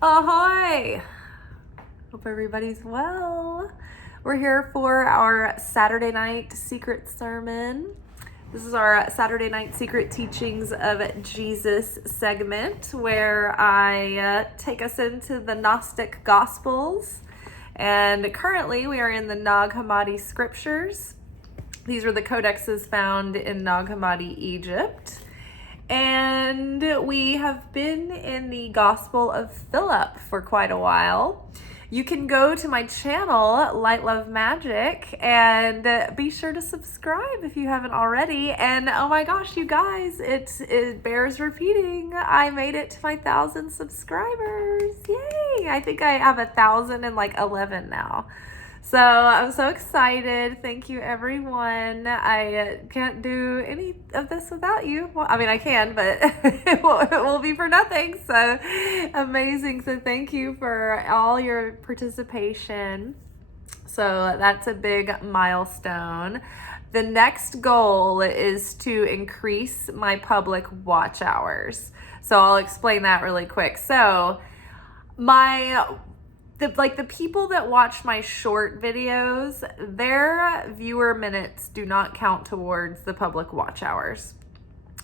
Ahoy! Hope everybody's well. We're here for our Saturday night secret sermon. This is our Saturday night secret teachings of Jesus segment where I take us into the Gnostic Gospels. And currently we are in the Nag Hammadi scriptures. These are the codexes found in Nag Hammadi, Egypt. And we have been in the Gospel of Philip for quite a while. You can go to my channel, Light Love Magick, and be sure to subscribe if you haven't already. And oh my gosh, you guys, it bears repeating. I made it to my 1,000 subscribers. Yay! I think I have 1,011 now. So I'm so excited. Thank you, everyone. I can't do any of this without you. Well, I mean, I can, but it will be for nothing. So amazing. So thank you for all your participation. So that's a big milestone. The next goal is to increase my public watch hours. So I'll explain that really quick. So the people that watch my short videos, their viewer minutes do not count towards the public watch hours.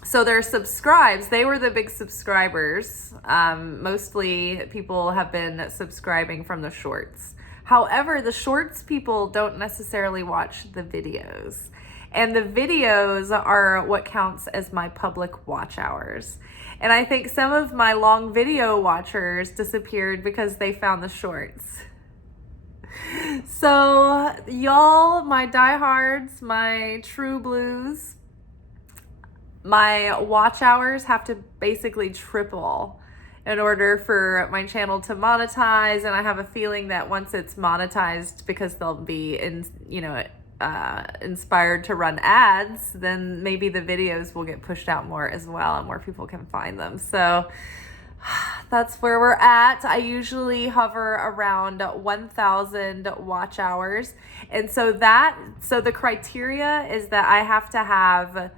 So their subscribes, they were the big subscribers. Mostly people have been subscribing from the shorts. However, the shorts people don't necessarily watch the videos. And the videos are what counts as my public watch hours. And I think some of my long video watchers disappeared because they found the shorts. So y'all, my diehards, my true blues, my watch hours have to basically triple in order for my channel to monetize. And I have a feeling that once it's monetized, because they'll be inspired to run ads, then maybe the videos will get pushed out more as well and more people can find them. So that's where we're at. I usually hover around 1,000 watch hours. And so the criteria is that I have to have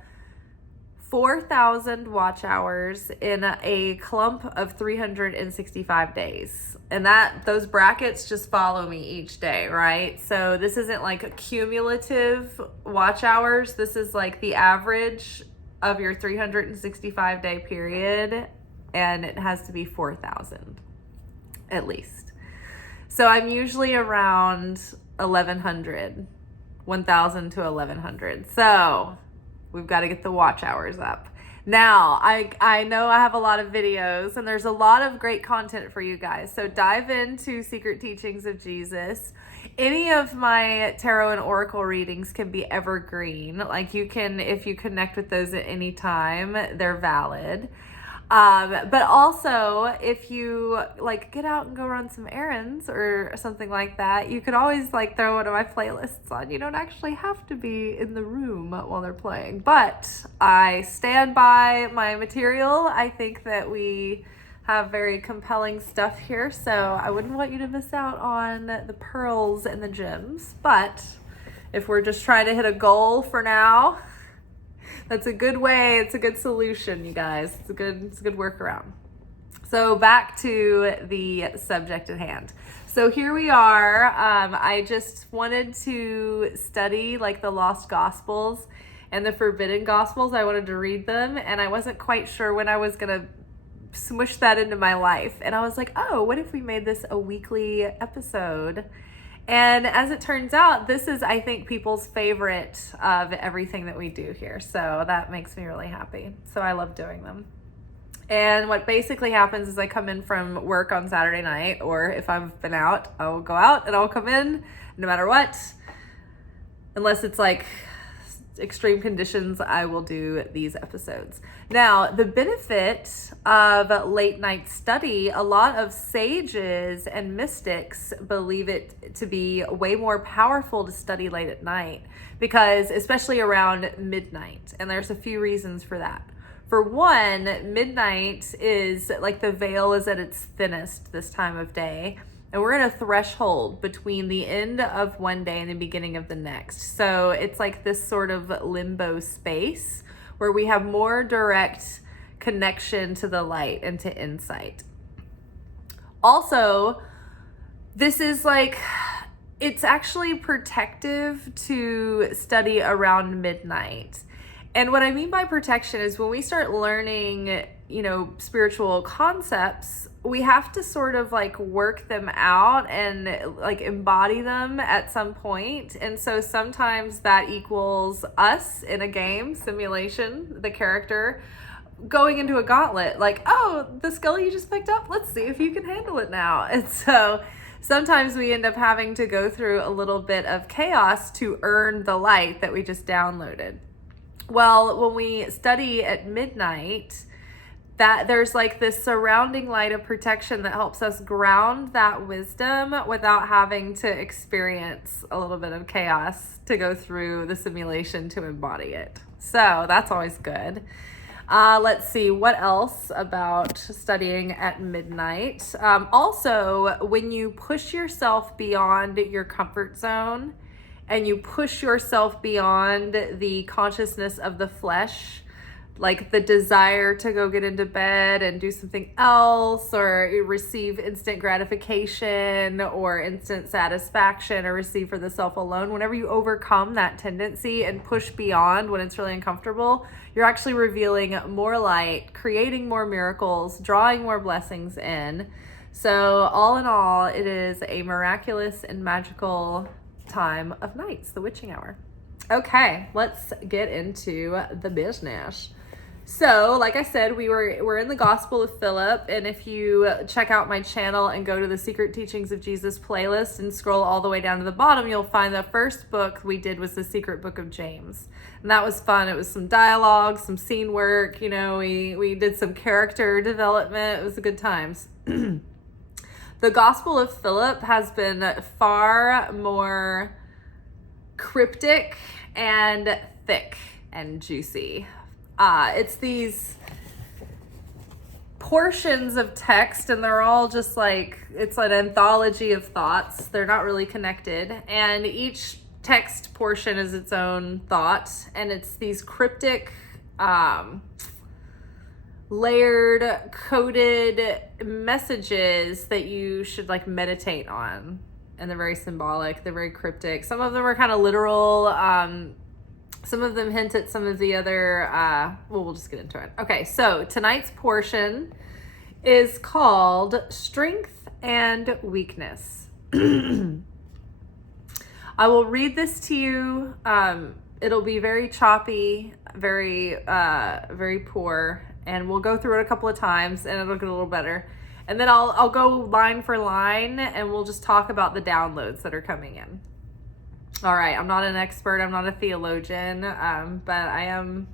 4,000 watch hours in a clump of 365 days. And those brackets just follow me each day, right? So this isn't like a cumulative watch hours. This is like the average of your 365 day period. And it has to be 4,000 at least. So I'm usually around 1,100, 1,000 to 1,100. So we've got to get the watch hours up. Now, I know I have a lot of videos and there's a lot of great content for you guys. So dive into Secret Teachings of Jesus. Any of my tarot and oracle readings can be evergreen. Like if you connect with those at any time, they're valid. But also if you like get out and go run some errands or something like that, you could always like throw one of my playlists on. You don't actually have to be in the room while they're playing, but I stand by my material. I think that we have very compelling stuff here, so I wouldn't want you to miss out on the pearls and the gems. But if we're just trying to hit a goal for now, that's a good way. It's a good solution, you guys. It's a good workaround. So back to the subject at hand. So here we are. I just wanted to study like the lost gospels and the forbidden gospels. I wanted to read them and I wasn't quite sure when I was going to smush that into my life. And I was like, oh, what if we made this a weekly episode? And as it turns out, this is, I think, people's favorite of everything that we do here. So that makes me really happy. So I love doing them. And what basically happens is I come in from work on Saturday night, or if I've been out, I will go out and I'll come in no matter what. Unless it's like extreme conditions, I will do these episodes. Now, the benefit of late night study, a lot of sages and mystics believe it to be way more powerful to study late at night, because especially around midnight, and there's a few reasons for that. For one, midnight is like the veil is at its thinnest this time of day. And we're in a threshold between the end of one day and the beginning of the next. So it's like this sort of limbo space where we have more direct connection to the light and to insight. Also, this is like, it's actually protective to study around midnight. And what I mean by protection is when we start learning, spiritual concepts, we have to sort of like work them out and like embody them at some point. And so sometimes that equals us in a game simulation, the character going into a gauntlet, like, oh, the skill you just picked up, let's see if you can handle it now. And so sometimes we end up having to go through a little bit of chaos to earn the light that we just downloaded. Well, when we study at midnight, that there's like this surrounding light of protection that helps us ground that wisdom without having to experience a little bit of chaos to go through the simulation to embody it. So that's always good. Let's see, what else about studying at midnight? Also, when you push yourself beyond your comfort zone and you push yourself beyond the consciousness of the flesh, like the desire to go get into bed and do something else, or receive instant gratification or instant satisfaction, or receive for the self alone, whenever you overcome that tendency and push beyond when it's really uncomfortable, you're actually revealing more light, creating more miracles, drawing more blessings in. So all in all, it is a miraculous and magical time of nights, the witching hour. Okay, let's get into the business. So, like I said, we're in the Gospel of Philip, and if you check out my channel and go to the Secret Teachings of Jesus playlist and scroll all the way down to the bottom, you'll find the first book we did was the Secret Book of James. And that was fun. It was some dialogue, some scene work, we did some character development. It was a good times. The Gospel of Philip has been far more cryptic and thick and juicy. It's these portions of text, and they're all just like, it's an anthology of thoughts. They're not really connected, and each text portion is its own thought, and it's these cryptic, layered, coded messages that you should like meditate on. And they're very symbolic, they're very cryptic. Some of them are kind of literal. Some of them hint at some of the other, we'll just get into it. Okay, so tonight's portion is called Strength and Weakness. I will read this to you. It'll be very choppy, very poor, and we'll go through it a couple of times and it'll get a little better. And then I'll go line for line and we'll just talk about the downloads that are coming in. All right, I'm not an expert, I'm not a theologian, but I am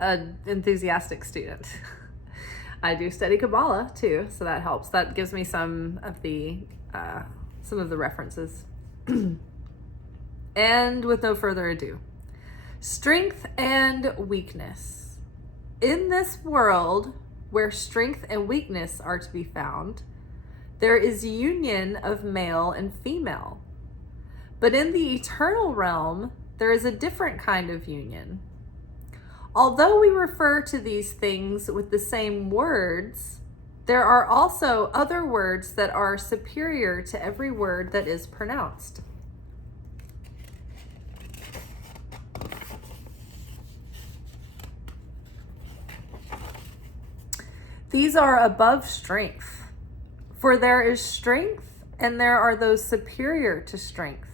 an enthusiastic student. I do study Kabbalah too, so that helps. That gives me some of the references. And with no further ado, strength and weakness. In this world where strength and weakness are to be found, there is union of male and female. But in the eternal realm, there is a different kind of union. Although we refer to these things with the same words, there are also other words that are superior to every word that is pronounced. These are above strength, for there is strength and there are those superior to strength.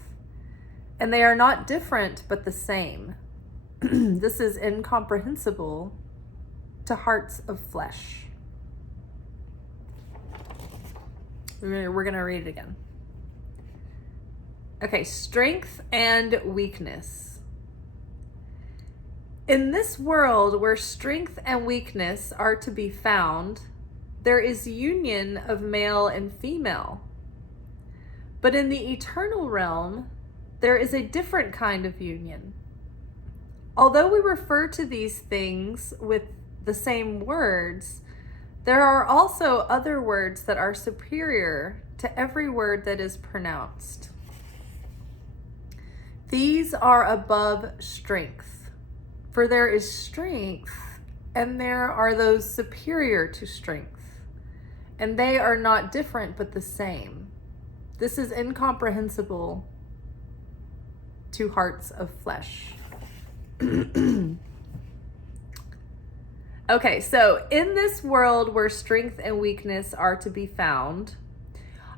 And they are not different, but the same. This is incomprehensible to hearts of flesh. We're going to read it again. Okay, strength and weakness. In this world where strength and weakness are to be found, there is union of male and female. But in the eternal realm, there is a different kind of union. Although we refer to these things with the same words, there are also other words that are superior to every word that is pronounced. These are above strength, for there is strength and there are those superior to strength. and they are not different but the same. This is incomprehensible to hearts of flesh. Okay, so in this world where strength and weakness are to be found,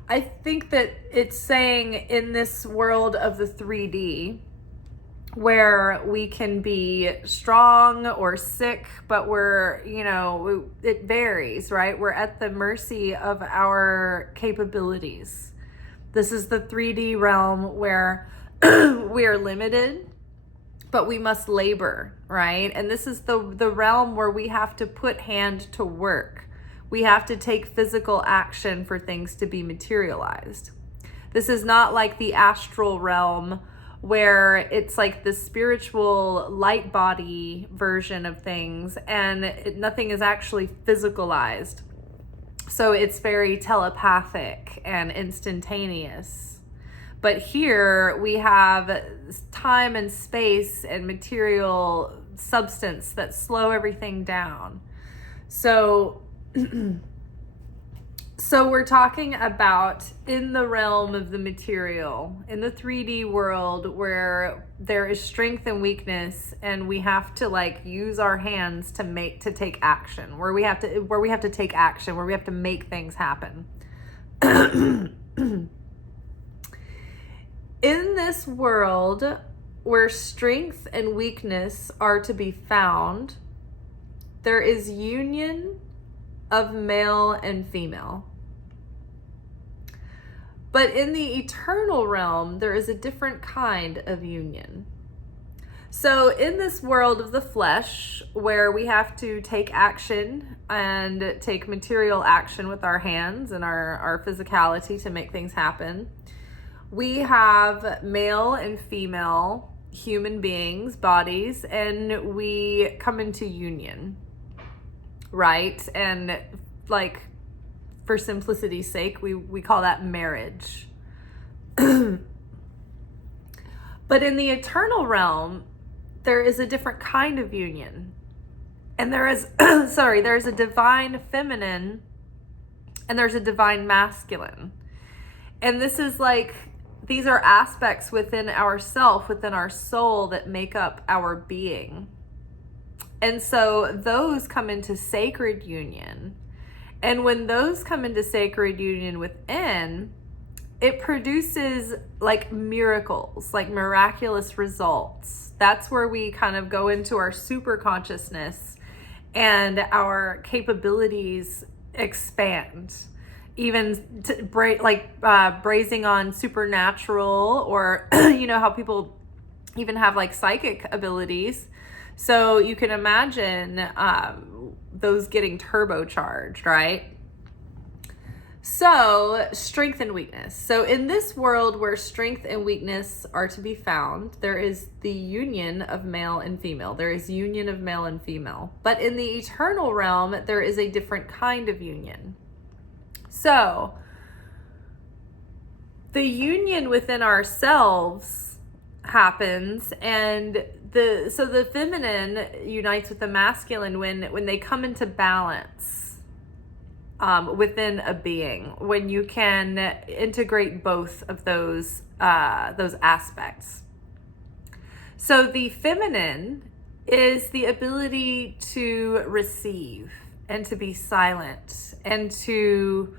I think that it's saying in this world of the 3D, where we can be strong or sick, but we're, it varies, right? We're at the mercy of our capabilities. This is the 3D realm where we are limited, but we must labor, right? And this is the realm where we have to put hand to work. We have to take physical action for things to be materialized. This is not like the astral realm where it's like the spiritual light body version of things and nothing is actually physicalized. So it's very telepathic and instantaneous. But here we have time and space and material substance that slow everything down. So we're talking about in the realm of the material, in the 3D world where there is strength and weakness, and we have to use our hands to take action, where we have to take action, where we have to make things happen. In this world where strength and weakness are to be found, there is union of male and female. But in the eternal realm, there is a different kind of union. So in this world of the flesh, where we have to take action and take material action with our hands and our physicality to make things happen, we have male and female human beings, bodies, and we come into union, right? And for simplicity's sake, we call that marriage. But in the eternal realm, there is a different kind of union. And there is, there's a divine feminine and there's a divine masculine. And this is these are aspects within ourself, within our soul, that make up our being. And so those come into sacred union. And when those come into sacred union within, it produces miracles, miraculous results. That's where we kind of go into our super consciousness and our capabilities expand. Even brazing on supernatural, or how people even have psychic abilities. So you can imagine those getting turbocharged, right? So strength and weakness. So in this world where strength and weakness are to be found, there is the union of male and female. There is union of male and female. But in the eternal realm, there is a different kind of union. So the union within ourselves happens, and the feminine unites with the masculine when they come into balance within a being, when you can integrate both of those aspects. So the feminine is the ability to receive and to be silent and to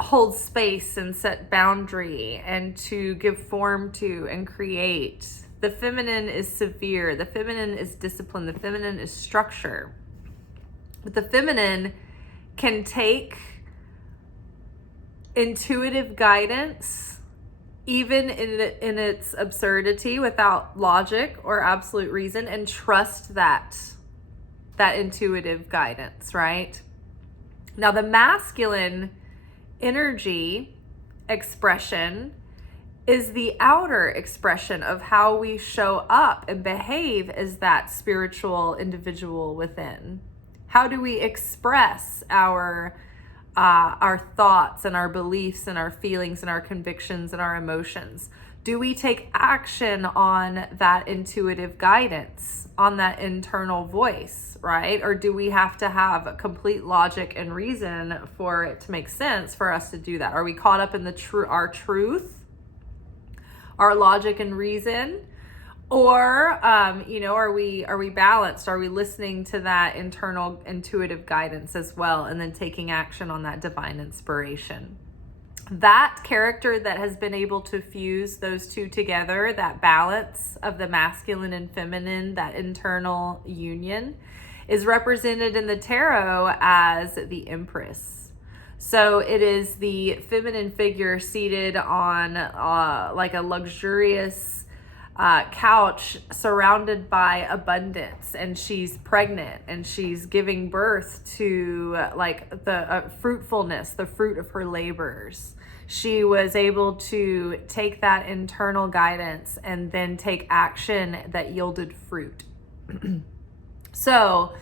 hold space and set boundary and to give form to and create. The feminine is severe. The feminine is discipline. The feminine is structure. But the feminine can take intuitive guidance, even in its absurdity, without logic or absolute reason, and trust that intuitive guidance, right? Now, the masculine energy expression is the outer expression of how we show up and behave as that spiritual individual within. How do we express our thoughts and our beliefs and our feelings and our convictions and our emotions? Do we take action on that intuitive guidance, on that internal voice, right? Or do we have to have complete logic and reason for it to make sense for us to do that? Are we caught up in our truth, our logic and reason? Or, are we balanced? Are we listening to that internal intuitive guidance as well, and then taking action on that divine inspiration? That character that has been able to fuse those two together, that balance of the masculine and feminine, that internal union, is represented in the tarot as the Empress. So it is the feminine figure seated on like a luxurious couch surrounded by abundance, and she's pregnant and she's giving birth to like the fruitfulness, the fruit of her labors. She was able to take that internal guidance and then take action that yielded fruit. So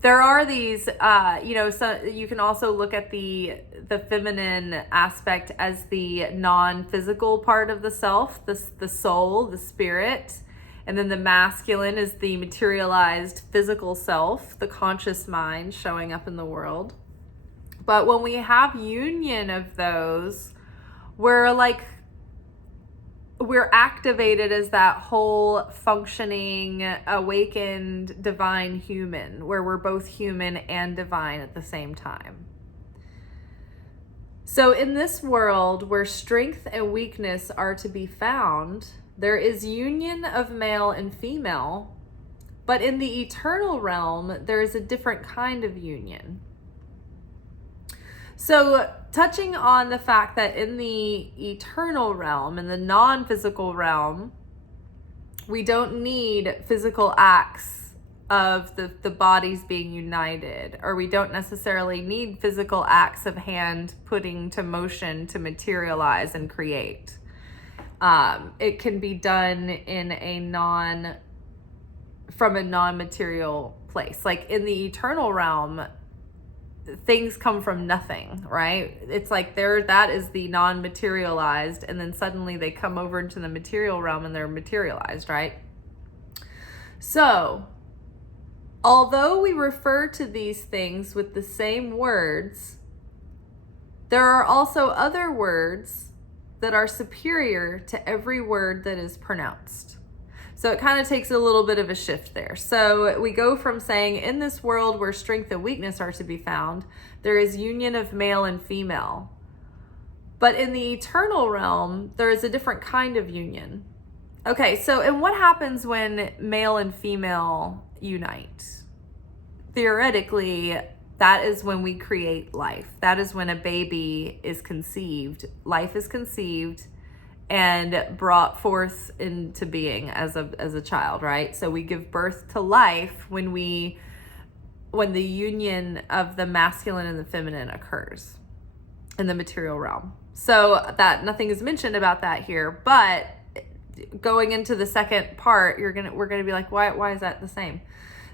there are these, so you can also look at the feminine aspect as the non-physical part of the self, the soul, the spirit. And then the masculine is the materialized physical self, the conscious mind showing up in the world. But when we have union of those, we're activated as that whole functioning, awakened, divine human, where we're both human and divine at the same time. So in this world where strength and weakness are to be found, there is union of male and female, but in the eternal realm, there is a different kind of union. So touching on the fact that in the eternal realm, in the non-physical realm, we don't need physical acts of the bodies being united, or we don't necessarily need physical acts of hand putting to motion to materialize and create. It can be done from a non-material place. Like in the eternal realm, things come from nothing, right? It's like that is the non-materialized, and then suddenly they come over into the material realm and they're materialized, right? So, although we refer to these things with the same words, there are also other words that are superior to every word that is pronounced. So it kind of takes a little bit of a shift there. So we go from saying, in this world where strength and weakness are to be found, there is union of male and female. But in the eternal realm, there is a different kind of union. Okay, so and what happens when male and female unite? Theoretically, that is when we create life. That is when a baby is conceived. Life is conceived and brought forth into being as a child, right? So we give birth to life when the union of the masculine and the feminine occurs in the material realm. So that nothing is mentioned about that here, but going into the second part, we're gonna be like, why is that the same?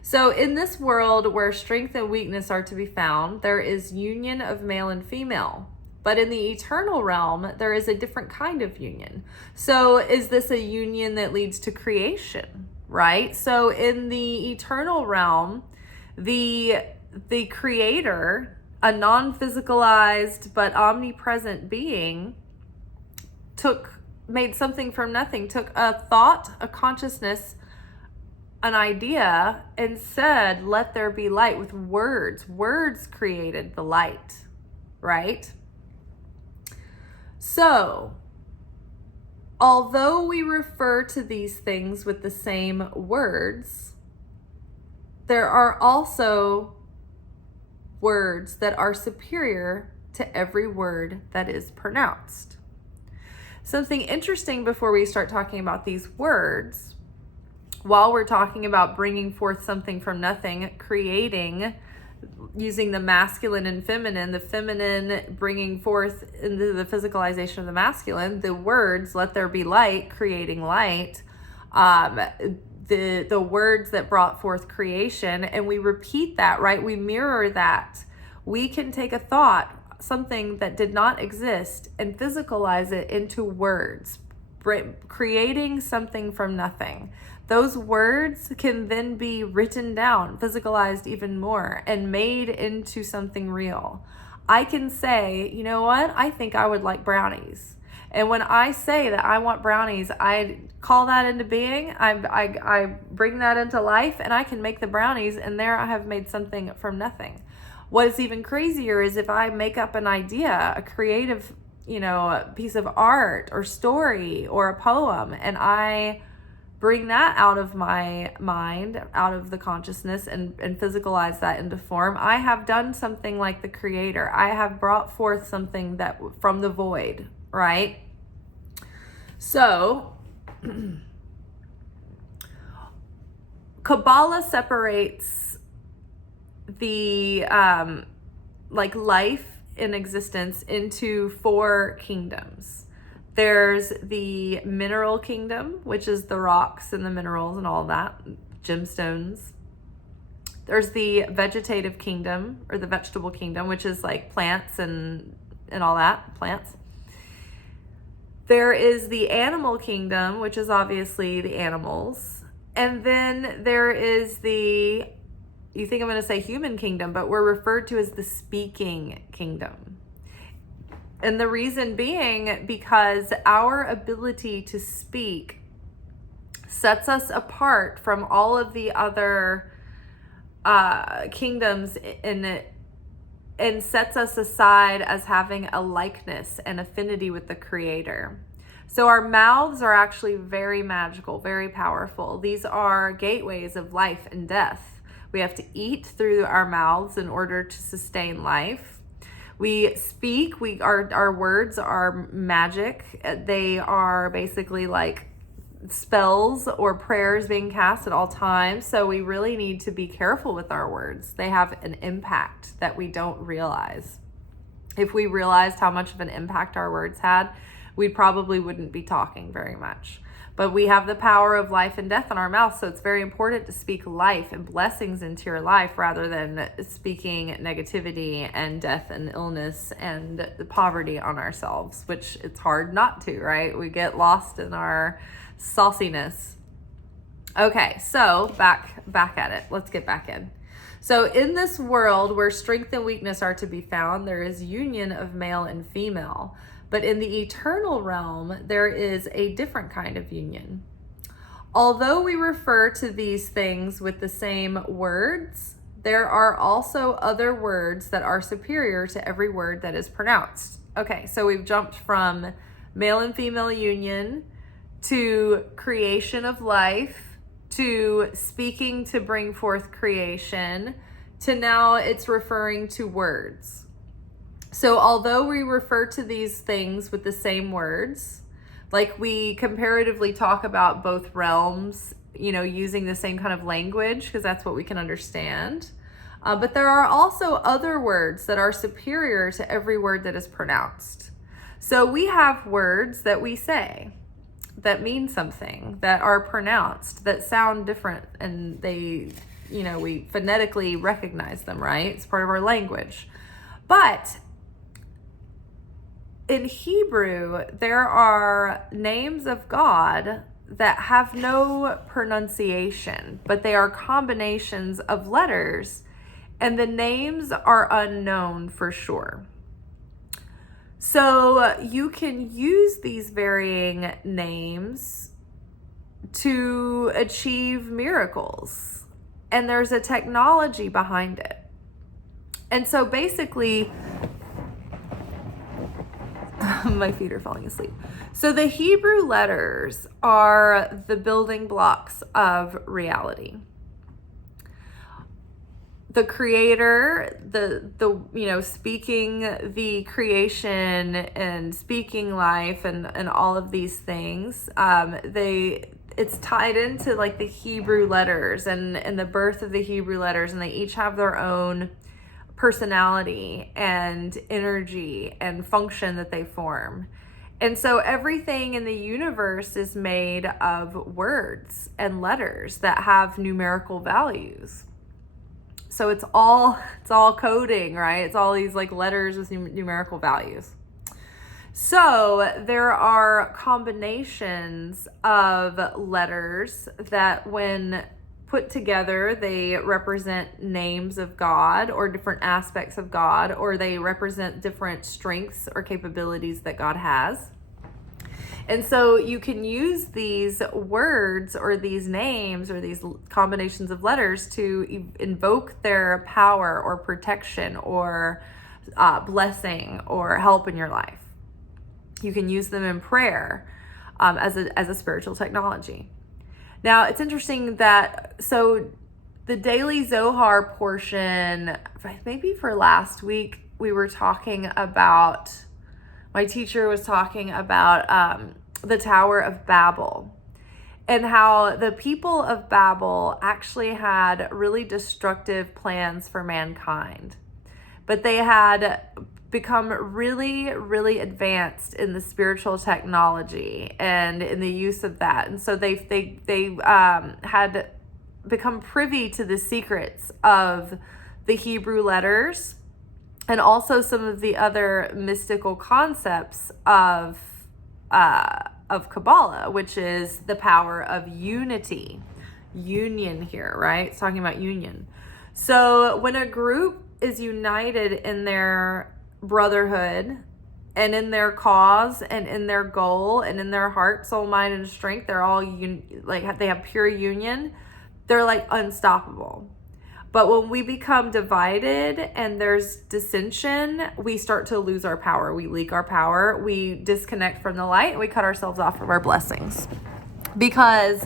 So in this world where strength and weakness are to be found, there is union of male and female. But in the eternal realm, there is a different kind of union. So is this a union that leads to creation, right? So in the eternal realm, the creator, a non-physicalized but omnipresent being, made something from nothing, took a thought, a consciousness, an idea, and said, let there be light with words. Words created the light, right? So, although we refer to these things with the same words, there are also words that are superior to every word that is pronounced. Something interesting before we start talking about these words, while we're talking about bringing forth something from nothing, creating, using the masculine and feminine, the feminine bringing forth into the physicalization of the masculine, the words, let there be light, creating light, the words that brought forth creation, and we repeat that, right? We mirror that. We can take a thought, something that did not exist, and physicalize it into words, creating something from nothing. Those words can then be written down, physicalized even more, and made into something real. I can say, you know what? I think I would like brownies. And when I say that I want brownies, I call that into being. I bring that into life, and I can make the brownies, and there I have made something from nothing. What is even crazier is if I make up an idea, a creative, a piece of art or story or a poem, and I bring that out of my mind, out of the consciousness, and physicalize that into form. I have done something like the creator. I have brought forth something that from the void, right? So Kabbalah separates the life in existence into 4 kingdoms. There's the mineral kingdom, which is the rocks and the minerals and all that, gemstones. There's the vegetative kingdom, or the vegetable kingdom, which is like plants and all that, plants. There is the animal kingdom, which is obviously the animals. And then there is you think I'm going to say human kingdom, but we're referred to as the speaking kingdom. And the reason being because our ability to speak sets us apart from all of the other kingdoms and sets us aside as having a likeness and affinity with the creator. So our mouths are actually very magical, very powerful. These are gateways of life and death. We have to eat through our mouths in order to sustain life. We speak, our words are magic. They are basically like spells or prayers being cast at all times. So we really need to be careful with our words. They have an impact that we don't realize. If we realized how much of an impact our words had, we probably wouldn't be talking very much. But we have the power of life and death in our mouth, so it's very important to speak life and blessings into your life rather than speaking negativity and death and illness and the poverty on ourselves, which it's hard not to, right? We get lost in our sauciness. Okay, so back at it. Let's get back in. So in this world where strength and weakness are to be found, there is union of male and female. But in the eternal realm, there is a different kind of union. Although we refer to these things with the same words, there are also other words that are superior to every word that is pronounced. Okay, so we've jumped from male and female union to creation of life, to speaking to bring forth creation, to now it's referring to words. So although we refer to these things with the same words, like we comparatively talk about both realms, using the same kind of language because that's what we can understand. But there are also other words that are superior to every word that is pronounced. So we have words that we say that mean something, that are pronounced, that sound different, and they, we phonetically recognize them, right? It's part of our language. But in Hebrew, there are names of God that have no pronunciation, but they are combinations of letters, and the names are unknown for sure. So you can use these varying names to achieve miracles, and there's a technology behind it. And so basically, my feet are falling asleep. So the Hebrew letters are the building blocks of reality. The creator, the speaking the creation and speaking life and all of these things, it's tied into like the Hebrew letters and the birth of the Hebrew letters, and they each have their own personality and energy and function that they form. And so everything in the universe is made of words and letters that have numerical values. So it's all coding, right? It's all these like letters with numerical values. So there are combinations of letters that when put together, they represent names of God or different aspects of God, or they represent different strengths or capabilities that God has. And so you can use these words or these names or these combinations of letters to invoke their power or protection or blessing or help in your life. You can use them in prayer as a spiritual technology. Now, it's interesting that, so the daily Zohar portion, maybe for last week, we were talking about, my teacher was talking about the Tower of Babel and how the people of Babel actually had really destructive plans for mankind. But they had become really, really advanced in the spiritual technology and in the use of that. And so they had become privy to the secrets of the Hebrew letters and also some of the other mystical concepts of Kabbalah, which is the power of unity, union here, right? It's talking about union. So when a group is united in their brotherhood and in their cause and in their goal and in their heart, soul, mind, and strength, they're all they have pure union. They're like unstoppable. But when we become divided and there's dissension, we start to lose our power. We leak our power. We disconnect from the light and we cut ourselves off from our blessings. Because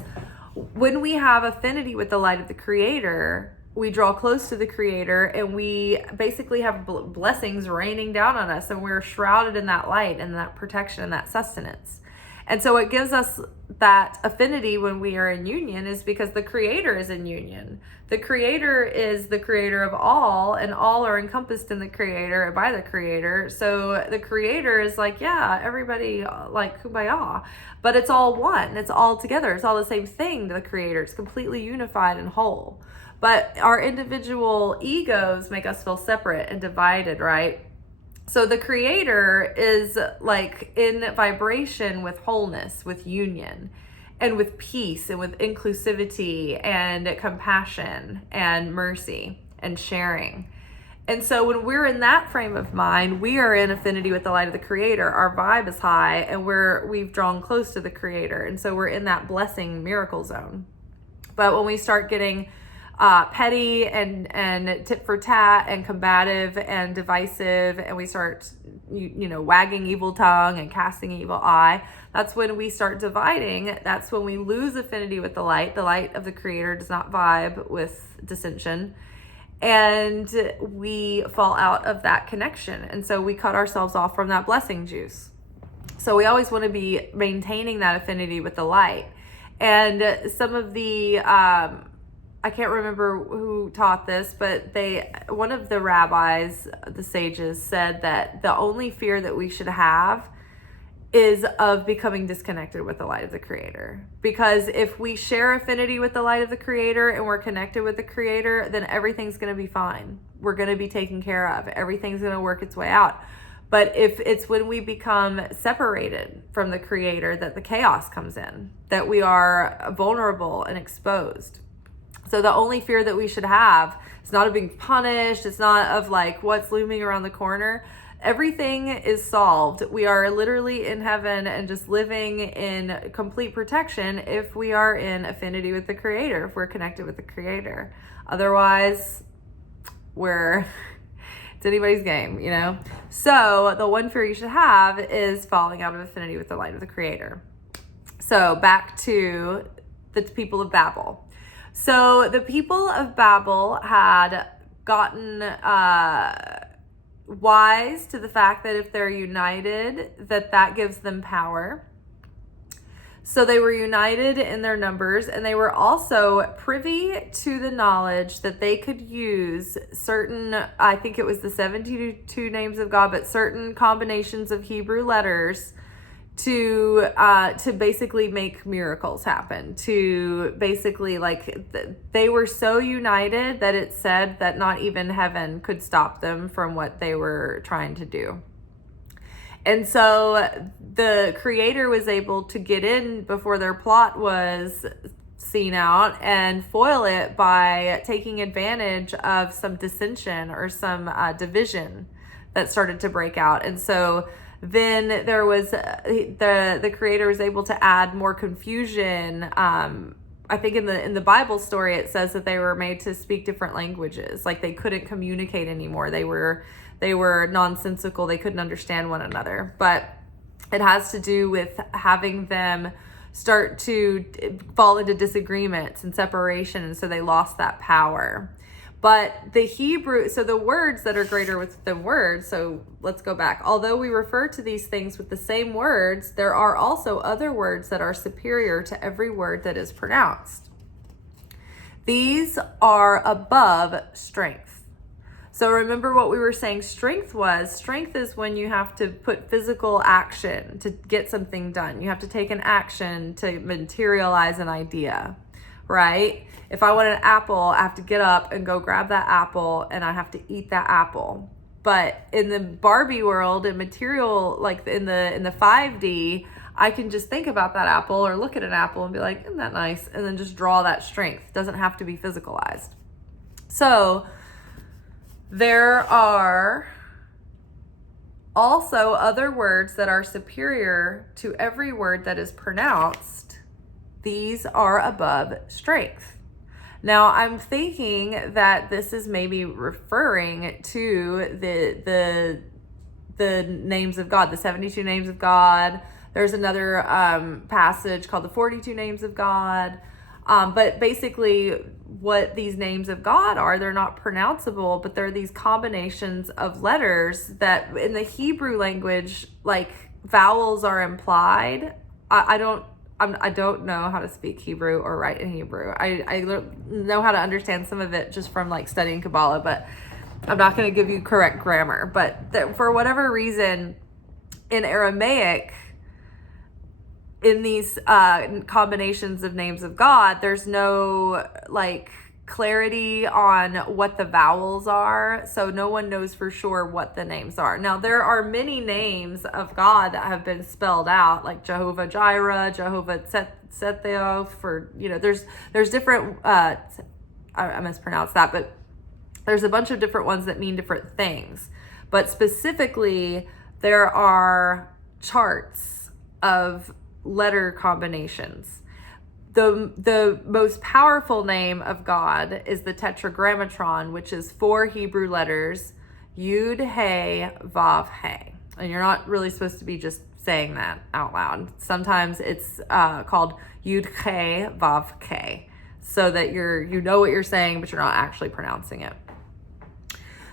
when we have affinity with the light of the Creator, we draw close to the Creator and we basically have blessings raining down on us, and we're shrouded in that light and that protection and that sustenance. And so it gives us that affinity when we are in union is because the Creator is in union. The Creator is the creator of all, and all are encompassed in the Creator by the Creator. So the Creator is like, yeah, everybody like kumbaya, but it's all one. It's all together. It's all the same thing to the Creator. It's completely unified and whole. But our individual egos make us feel separate and divided, right? So the Creator is like in vibration with wholeness, with union, and with peace, and with inclusivity, and compassion, and mercy, and sharing. And so when we're in that frame of mind, we are in affinity with the light of the Creator. Our vibe is high, and we've drawn close to the Creator. And so we're in that blessing miracle zone. But when we start getting petty and tit for tat and combative and divisive, and we start wagging evil tongue and casting evil eye, that's when we start dividing. That's when we lose affinity with the light. The light of the Creator does not vibe with dissension, and we fall out of that connection, and so we cut ourselves off from that blessing juice. So we always want to be maintaining that affinity with the light. And some of the I can't remember who taught this, but one of the rabbis, the sages, said that the only fear that we should have is of becoming disconnected with the light of the Creator. Because if we share affinity with the light of the Creator and we're connected with the Creator, then everything's going to be fine. We're going to be taken care of. Everything's going to work its way out. But if it's when we become separated from the Creator that the chaos comes in, that we are vulnerable and exposed. So the only fear that we should have is not of being punished. It's not of like what's looming around the corner. Everything is solved. We are literally in heaven and just living in complete protection if we are in affinity with the Creator, if we're connected with the Creator. Otherwise, it's anybody's game, So the one fear you should have is falling out of affinity with the light of the Creator. So back to the people of Babel. So the people of Babel had gotten wise to the fact that if they're united, that gives them power. So they were united in their numbers, and they were also privy to the knowledge that they could use certain, I think it was the 72 names of God, but certain combinations of Hebrew letters to basically make miracles happen, to basically they were so united that it said that not even heaven could stop them from what they were trying to do. And so the creator was able to get in before their plot was seen out and foil it by taking advantage of some dissension or some division that started to break out. And so then there was the creator was able to add more confusion. I think in the Bible story it says that they were made to speak different languages, like they couldn't communicate anymore. They were nonsensical. They couldn't understand one another. But it has to do with having them start to fall into disagreements and separation, and so they lost that power. But the Hebrew, so the words that are greater than words, so let's go back. Although we refer to these things with the same words, there are also other words that are superior to every word that is pronounced. These are above strength. So remember what we were saying strength was. Strength is when you have to put physical action to get something done. You have to take an action to materialize an idea, right? If I want an apple, I have to get up and go grab that apple and I have to eat that apple. But in the Barbie world, in material, like in the 5D, I can just think about that apple or look at an apple and be like, isn't that nice? And then just draw that strength. It doesn't have to be physicalized. So there are also other words that are superior to every word that is pronounced. These are above strength. Now, I'm thinking that this is maybe referring to the names of God, the 72 names of God. There's another passage called the 42 names of God. But basically what these names of God are, they're not pronounceable, but they're these combinations of letters that in the Hebrew language, like vowels are implied. I don't know how to speak Hebrew or write in Hebrew. I know how to understand some of it just from like studying Kabbalah, but I'm not going to give you correct grammar. But for whatever reason, in Aramaic, in these combinations of names of God, there's no like clarity on what the vowels are, so no one knows for sure what the names are. Now, there are many names of God that have been spelled out, like Jehovah Jireh, Jehovah Tsetheoth, for, you know, there's different, I mispronounced that, but there's a bunch of different ones that mean different things. But specifically, there are charts of letter combinations. The most powerful name of God is the Tetragrammaton, which is 4 Hebrew letters, Yud, He, Vav, He. And you're not really supposed to be just saying that out loud. Sometimes it's called Yud, He, Vav, Ke, so that you know what you're saying, but you're not actually pronouncing it.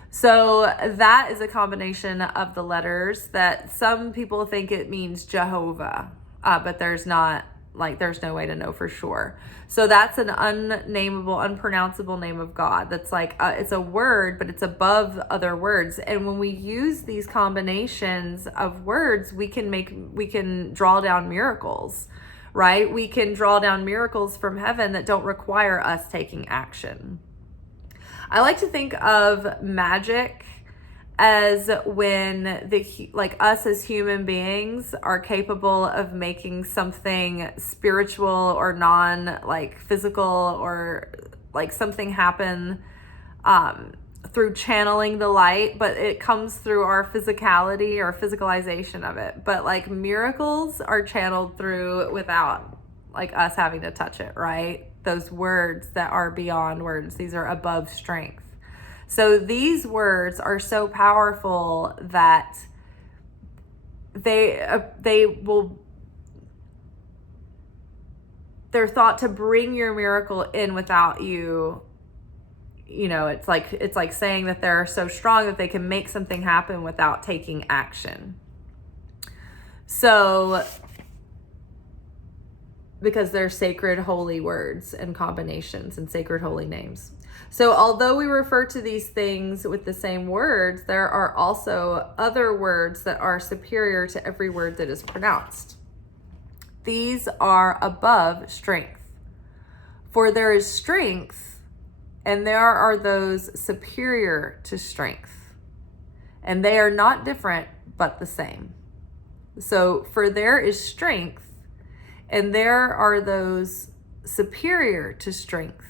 So that is a combination of the letters that some people think it means Jehovah, but there's no way to know for sure. So that's an unnameable, unpronounceable name of God. That's like, it's a word, but it's above other words. And when we use these combinations of words, we can draw down miracles, right? We can draw down miracles from heaven that don't require us taking action. I like to think of magic as when us as human beings are capable of making something spiritual or physical or like something happen through channeling the light, but it comes through our physicality or physicalization of it. But like miracles are channeled through without like us having to touch it, right? Those words that are beyond words, these are above strength. So these words are so powerful that they're thought to bring your miracle in without you. You know, it's like saying that they're so strong that they can make something happen without taking action. So, because they're sacred, holy words and combinations and sacred, holy names. So although we refer to these things with the same words, there are also other words that are superior to every word that is pronounced. These are above strength. For there is strength, and there are those superior to strength. And they are not different, but the same. So, for there is strength, and there are those superior to strength,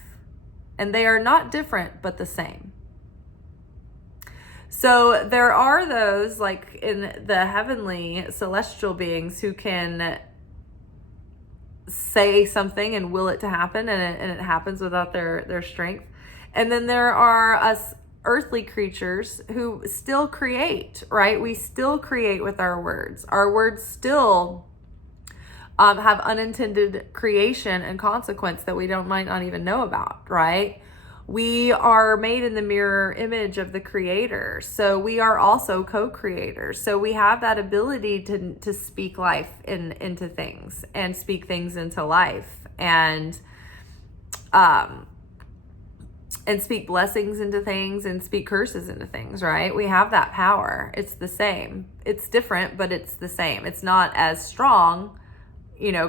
and they are not different, but the same. So there are those, like in the heavenly celestial beings, who can say something and will it to happen, and it happens without their strength. And then there are us earthly creatures who still create, right? We still create with our words. Our words still have unintended creation and consequence that we might not even know about, right? We are made in the mirror image of the Creator, so we are also co-creators. So we have that ability to speak life into things, and speak things into life, and speak blessings into things, and speak curses into things, right? We have that power. It's the same. It's different, but it's the same. It's not as strong,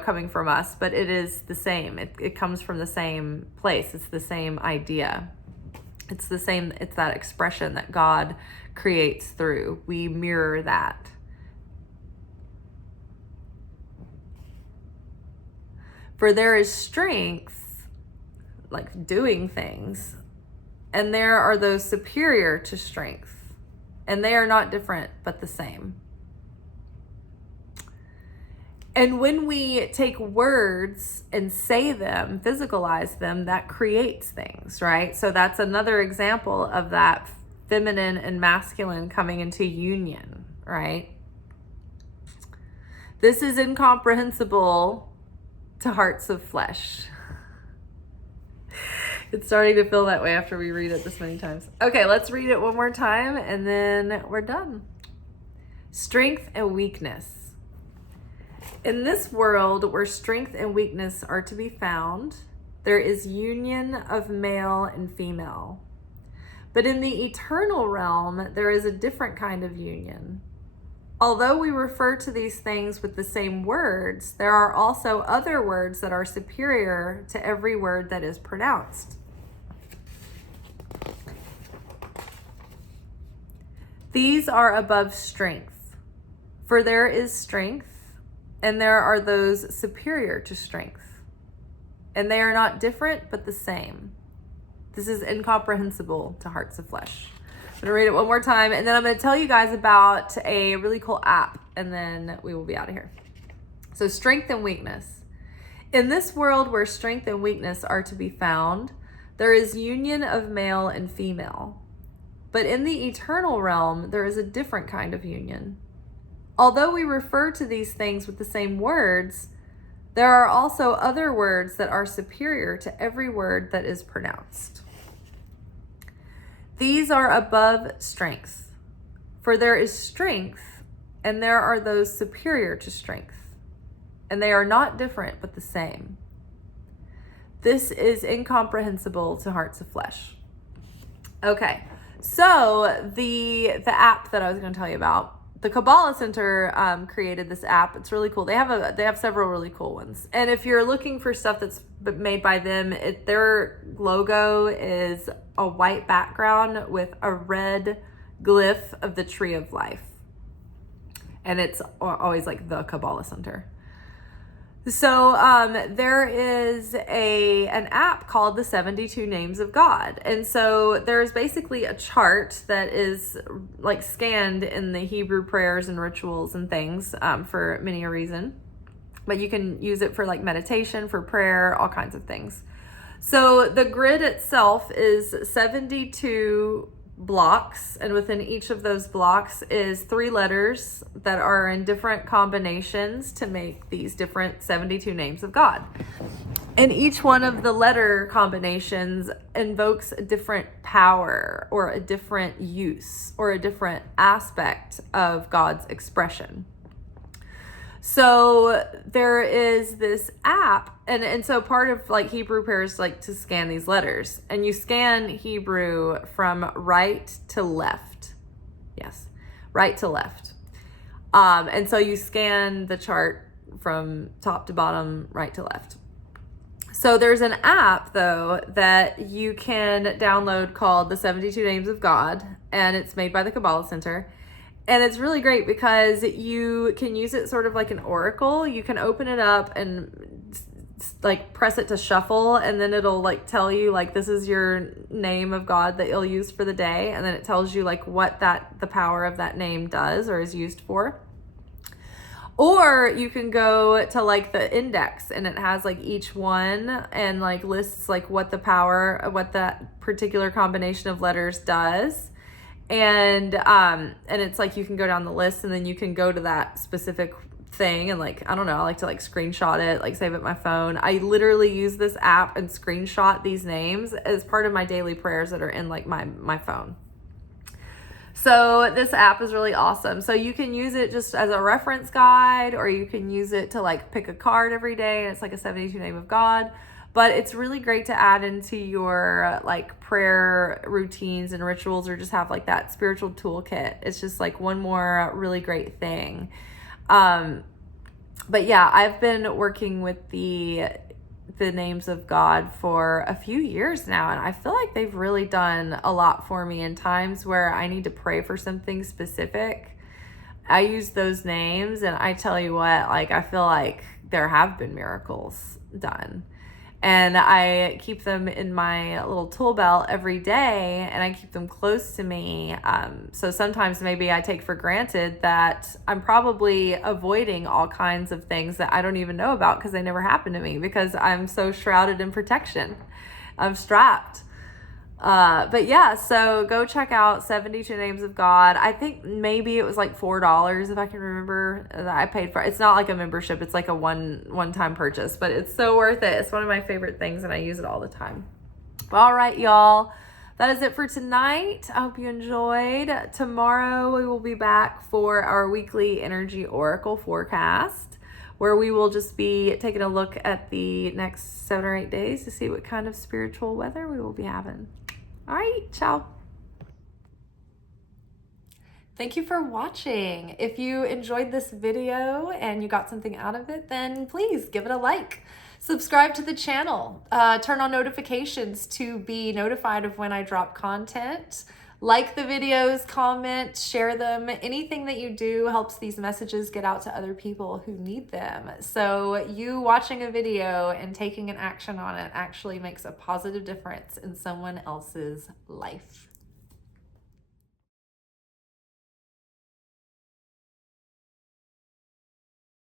coming from us, but it is the same. It comes from the same place. It's the same idea. It's the same. It's that expression that God creates through. We mirror that. For there is strength, like doing things, and there are those superior to strength, and they are not different, but the same. And when we take words and say them, physicalize them, that creates things, right? So that's another example of that feminine and masculine coming into union, right? This is incomprehensible to hearts of flesh. It's starting to feel that way after we read it this many times. Okay, let's read it one more time and then we're done. Strength and weakness. In this world where strength and weakness are to be found, there is union of male and female. But in the eternal realm, there is a different kind of union. Although we refer to these things with the same words, there are also other words that are superior to every word that is pronounced. These are above strength, for there is strength, and there are those superior to strength, and they are not different, but the same. This is incomprehensible to hearts of flesh. I'm gonna read it one more time, and then I'm gonna tell you guys about a really cool app, and then we will be out of here. So, strength and weakness. In this world where strength and weakness are to be found, there is union of male and female. But in the eternal realm, there is a different kind of union. Although we refer to these things with the same words, there are also other words that are superior to every word that is pronounced. These are above strength, for there is strength, and there are those superior to strength, and they are not different, but the same. This is incomprehensible to hearts of flesh. Okay, so the app that I was going to tell you about, the Kabbalah Center created this app. It's really cool. They have several really cool ones. And if you're looking for stuff that's made by them, their logo is a white background with a red glyph of the tree of life. And it's always like the Kabbalah Center. So there is an app called the 72 Names of God. And so there's basically a chart that is like scanned in the Hebrew prayers and rituals and things for many a reason. But you can use it for like meditation, for prayer, all kinds of things. So the grid itself is 72 blocks, and within each of those blocks is 3 letters that are in different combinations to make these different 72 names of God. And each one of the letter combinations invokes a different power or a different use or a different aspect of God's expression. So there is this app, and so part of like Hebrew prayers like to scan these letters, and you scan Hebrew from right to left. Yes, right to left. And so you scan the chart from top to bottom, right to left. So there's an app though that you can download called the 72 Names of God, and it's made by the Kabbalah Center. And it's really great because you can use it sort of like an oracle. You can open it up and like press it to shuffle, and then it'll like tell you like this is your name of God that you'll use for the day, and then it tells you like what the power of that name does or is used for. Or you can go to like the index, and it has like each one and like lists like what the power, what that particular combination of letters does. And it's like you can go down the list, and then you can go to that specific thing, and like I don't know, I like to like screenshot it, like save it my phone. I literally use this app and screenshot these names as part of my daily prayers that are in like my phone. So this app is really awesome. So you can use it just as a reference guide, or you can use it to like pick a card every day, and it's like a 72 name of God. But it's really great to add into your like prayer routines and rituals, or just have like that spiritual toolkit. It's just like one more really great thing. But yeah, I've been working with the names of God for a few years now, and I feel like they've really done a lot for me in times where I need to pray for something specific. I use those names, and I tell you what, like I feel like there have been miracles done. And I keep them in my little tool belt every day, and I keep them close to me. So sometimes maybe I take for granted that I'm probably avoiding all kinds of things that I don't even know about because they never happened to me, because I'm so shrouded in protection. I'm strapped. But yeah, so go check out 72 Names of God. I think maybe it was like $4 if I can remember that I paid for. It's not like a membership. It's like a one-time purchase, but it's so worth it. It's one of my favorite things, and I use it all the time. All right, y'all. That is it for tonight. I hope you enjoyed. Tomorrow we will be back for our weekly energy oracle forecast, where we will just be taking a look at the next 7 or 8 days to see what kind of spiritual weather we will be having. All right, ciao. Thank you for watching. If you enjoyed this video and you got something out of it, then please give it a like. Subscribe to the channel. Turn on notifications to be notified of when I drop content. Like the videos, comment, share them. Anything that you do helps these messages get out to other people who need them. So you watching a video and taking an action on it actually makes a positive difference in someone else's life.